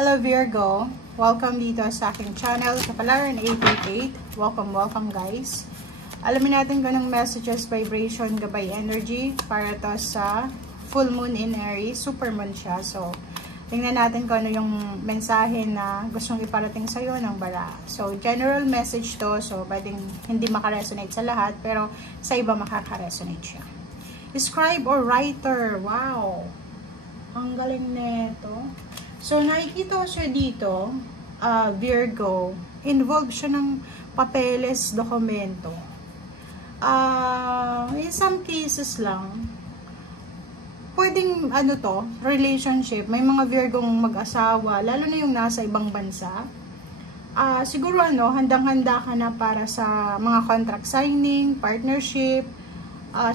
Hello Virgo, welcome dito sa aking channel, Kapalaran 888. Welcome guys. Alamin natin kung anong messages, vibration, gabay energy para to sa full moon in Aries, super moon siya. So, tingnan natin kung ano yung mensahe na gustong iparating sa'yo ng bara. So, general message to, so pwedeng hindi makaresonate sa lahat, pero sa iba makakaresonate siya. Scribe or writer, wow! Ang galing nito. So, nakikita ko siya dito, Virgo, involved siya ng papeles, dokumento. In some cases lang, pwedeng, relationship, may mga Virgong mag-asawa, lalo na yung nasa ibang bansa. Siguro, handang-handa ka na para sa mga contract signing, partnership,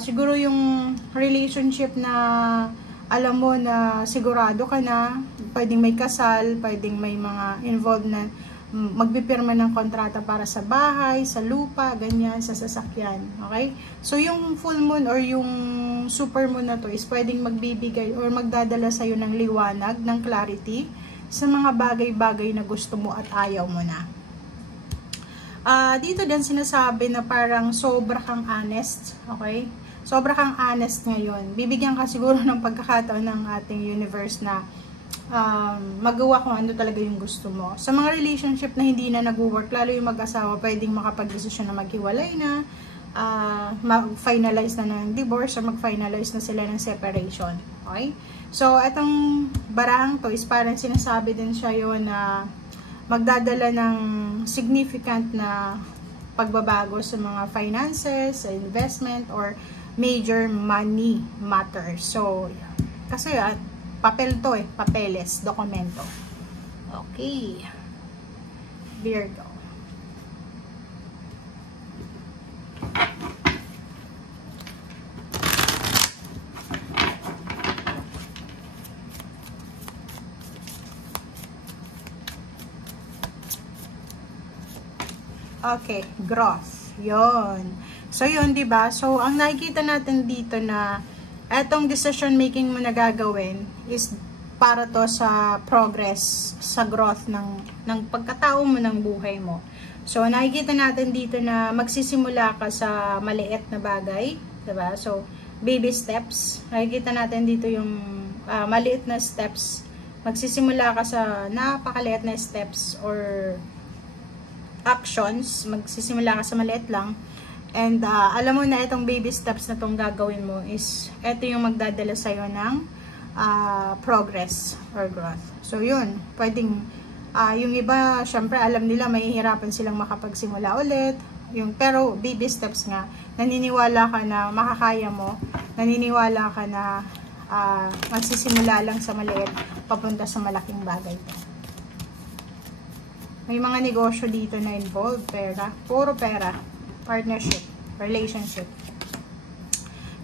siguro yung relationship na alam mo na sigurado ka na, pwedeng may kasal, pwedeng may mga involved na magpipirma ng kontrata para sa bahay, sa lupa, ganyan, sa sasakyan. Okay? So, yung full moon or yung super moon na to is pwedeng magbibigay or magdadala sa'yo ng liwanag, ng clarity sa mga bagay-bagay na gusto mo at ayaw mo na. Dito din sinasabi na parang sobra kang honest, okay? Sobra kang honest ngayon. Bibigyan ka siguro ng pagkakataon ng ating universe na magawa kung ano talaga yung gusto mo. Sa mga relationship na hindi na nag-work, lalo yung mag-asawa, pwedeng makapag-desisyon na maghiwalay na, mag-finalize na ng divorce or mag-finalize na sila ng separation. Okay? So, etong barang to is parang sinasabi din siya yun na magdadala ng significant na pagbabago sa mga finances, sa investment, or major money matters. So, kasi papel to papeles, dokumento. Okay. Virgo. Okay, growth. Yon. So, yun, diba? So, ang nakikita natin dito na etong decision making mo na gagawin is para to sa progress, sa growth ng pagkatao mo, ng buhay mo. So, nakikita natin dito na magsisimula ka sa maliit na bagay, diba? So, baby steps. Nakikita natin dito yung maliit na steps. Magsisimula ka sa napakaliit na steps or actions. Magsisimula ka sa maliit lang. And alam mo na itong baby steps na itong gagawin mo is ito yung magdadala sa'yo ng progress or growth. So yun, pwedeng yung iba, syempre alam nila mahihirapan silang makapagsimula ulit. Pero baby steps nga, naniniwala ka na makakaya mo, naniniwala ka na magsisimula lang sa maliit, papunta sa malaking bagay. May mga negosyo dito na involved, pera, puro pera. Partnership, relationship.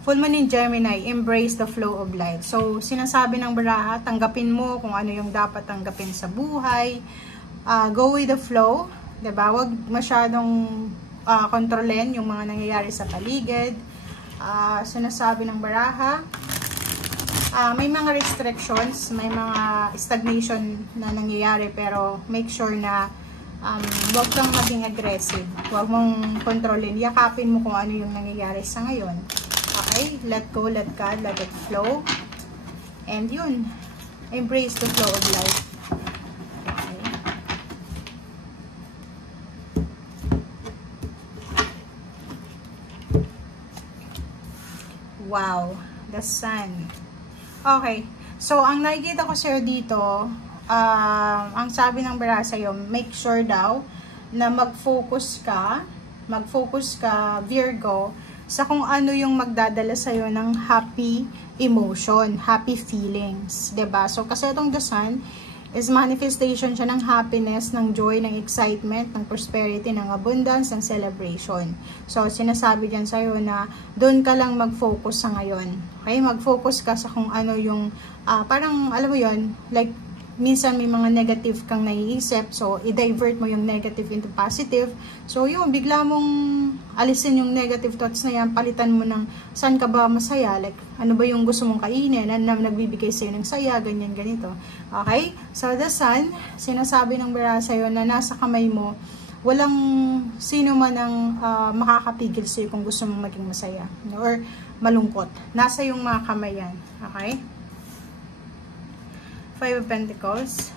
Full moon in Gemini, embrace the flow of life. So, sinasabi ng baraha, tanggapin mo kung ano yung dapat tanggapin sa buhay. Go with the flow. Diba? Huwag masyadong kontrolin yung mga nangyayari sa paligid. Sinasabi ng baraha, may mga restrictions, may mga stagnation na nangyayari, pero make sure na huwag kang maging aggressive. Huwag mong kontrolin. Yakapin mo kung ano yung nangyayari sa ngayon. Okay? Let go, let God, let it flow. And yun. Embrace the flow of life. Okay. Wow. The sun. Okay. So, ang nakikita ko sa'yo dito, ang sabi ng bara sa'yo, make sure daw na mag-focus ka, Virgo, sa kung ano yung magdadala sa'yo ng happy emotion, happy feelings, diba? So, kasi itong the sun is manifestation siya ng happiness, ng joy, ng excitement, ng prosperity, ng abundance, ng celebration. So, sinasabi dyan sa'yo na doon ka lang mag-focus sa ngayon. Okay? Mag-focus ka sa kung ano yung, parang, alam mo yon, like, minsan may mga negative kang naiisip, so i-divert mo yung negative into positive. So yun, bigla mong alisin yung negative thoughts na yan, palitan mo ng saan ka ba masaya, like ano ba yung gusto mong kainin, ano na nagbibigay sa'yo ng saya, ganyan, ganito. Okay? So the sun, sinasabi ng baraha sa'yo na nasa kamay mo, walang sino man ang makakapigil sa'yo kung gusto mong maging masaya or malungkot. Nasa yung mga kamay yan. Okay? Five of Pentacles.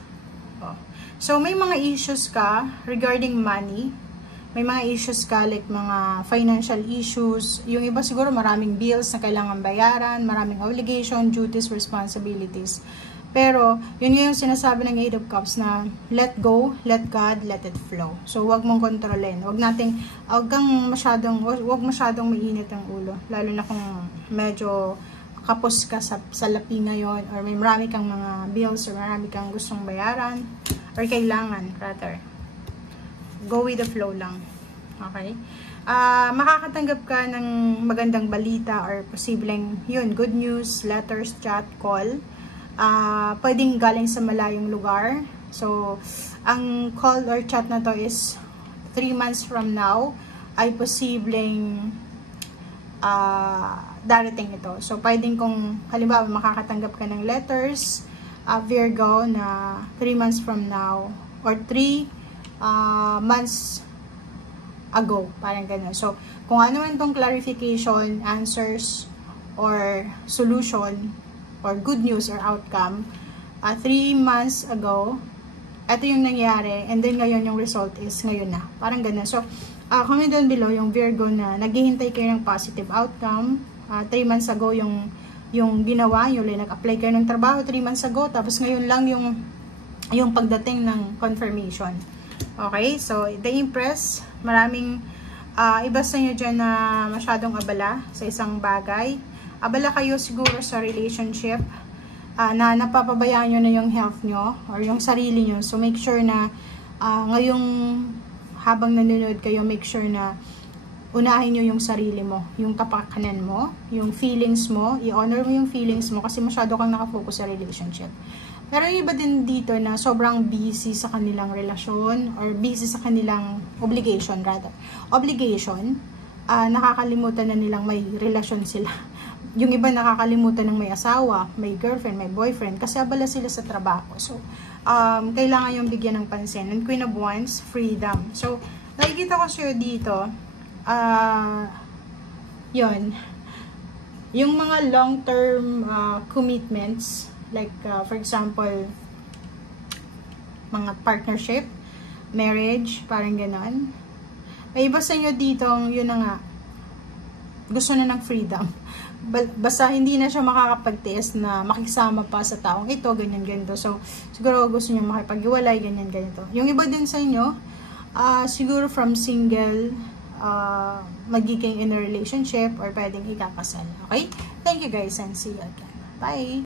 Oh. So, may mga issues ka regarding money. May mga issues ka like mga financial issues. Yung iba siguro maraming bills na kailangan bayaran, maraming obligation, duties, responsibilities. Pero, yun yung sinasabi ng Eight of Cups na let go, let God, let it flow. So, wag mong kontrolin. Wag masyadong mainit ang ulo. Lalo na kung medyo kapos ka sa lapi ngayon, or may marami kang mga bills, or marami kang gustong bayaran, or kailangan, rather. Go with the flow lang. Okay? Makakatanggap ka ng magandang balita, or posibleng, yun, good news, letters, chat, call. Pwedeng galing sa malayong lugar. So, ang call or chat na to is 3 months from now, ay posibleng darating ito. So, pwedeng kung halimbawa makakatanggap ka ng letters, Virgo, na 3 months from now, or 3 months ago, parang ganun. So, kung ano man tong clarification, answers, or solution, or good news or outcome, 3 months ago, ito yung nangyari, and then ngayon yung result is ngayon na. Parang ganun. So, comment down below yung Virgo na naghihintay kayo ng positive outcome. 3 months ago yung ginawa, yung nag-apply kayo ng trabaho 3 months ago, tapos ngayon lang yung pagdating ng confirmation. Okay, so the Empress, maraming iba sa inyo dyan na masyadong abala sa isang bagay. Abala kayo siguro sa relationship, na napapabayaan nyo na yung health nyo or yung sarili nyo. So make sure na ngayong habang nanonood kayo, make sure na unahin nyo yung sarili mo, yung kapakanan mo, yung feelings mo, i-honor mo yung feelings mo kasi masyado kang nakafocus sa relationship. Pero yung iba din dito na sobrang busy sa kanilang relasyon or busy sa kanilang obligation, nakakalimutan na nilang may relasyon sila. Yung iba nakakalimutan ng may asawa, may girlfriend, may boyfriend kasi abala sila sa trabaho. So, kailangan yung bigyan ng pansin. And Queen of Wands, freedom. So, nakikita ko sa'yo dito, yun, yung mga long-term commitments, like for example, mga partnership, marriage, parang ganon. May iba sa inyo dito, yun na nga, gusto na ng freedom. Basta hindi na siya makakapagtiis na makisama pa sa taong ito, ganyan, ganito. So, siguro gusto niyo makipag-iwalay, ganyan, ganito. Yung iba din sa inyo, siguro from single, magiging in a relationship, or pwedeng ikakasal. Okay? Thank you guys, and see you again. Bye!